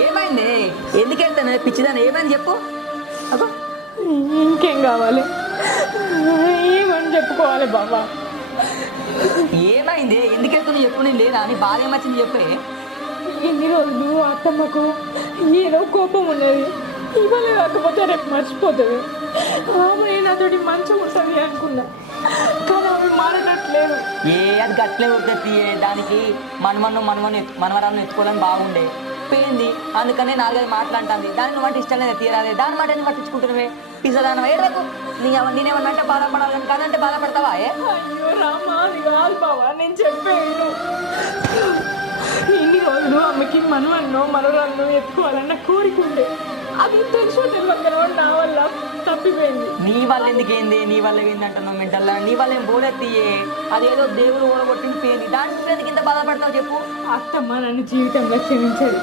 ఏమైంది? ఎందుకు వెళ్తాను పిచ్చిదాన్ని? ఏమైంది చెప్పు. అబ్బా ఇంకేం కావాలి? ఏమని చెప్పుకోవాలి బాబా? ఏమైంది? ఎందుకు వెళ్తున్నావు చెప్పు. నేను లేదా నీ బాధ ఏమొచ్చింది చెప్పే. ఎన్ని రోజులు అత్తమ్మకు ఏదో కోపం ఉన్నది, ఇవాళ కాకపోతే రేపు మర్చిపోతుంది. ఆమె నాతోటి మంచిగా ఉంటుంది అనుకున్నా, కానీ ఆమె మారట్లేదు. అది గట్లే ఉంటుంది. దానికి మనవరాలను ఎత్తుకోవాలని బాగుండే పోయింది. అందుకనే 4-5 మాట్లాడుతుంది. దానికి నువ్వు అంటే ఇష్టం లేదా తీరాలి. దాని మాట నేను పట్టించుకుంటున్నావే పిసదానవా? ఏడకు. నేనేమన్నా అంటే బాధపడాలి కానీ కాదంటే బాధపడతావా? అయ్యో రామా, అది కాదు బావా, నేను చెప్పాను. ఇన్ని రోజులు అమ్మకి మనవరాలను ఎత్తుకోవాలన్న కోరిక ఉండే, అది తెలుసో తెలియక నా వల్ల తప్పిపోయింది. నీ వల్ల ఎందుకేంది? నీ వల్ల ఏందంటున్నావు మెంటల్లా? నీ వల్ల ఏం పోలెత్తియే. అదేదో దేవుడు ఓడగొట్టింది పోయింది. దానికి ఎందుకు ఇంత బాధపడతావు చెప్పు. అత్తమ్మ నన్ను జీవితంలో క్షమించదు.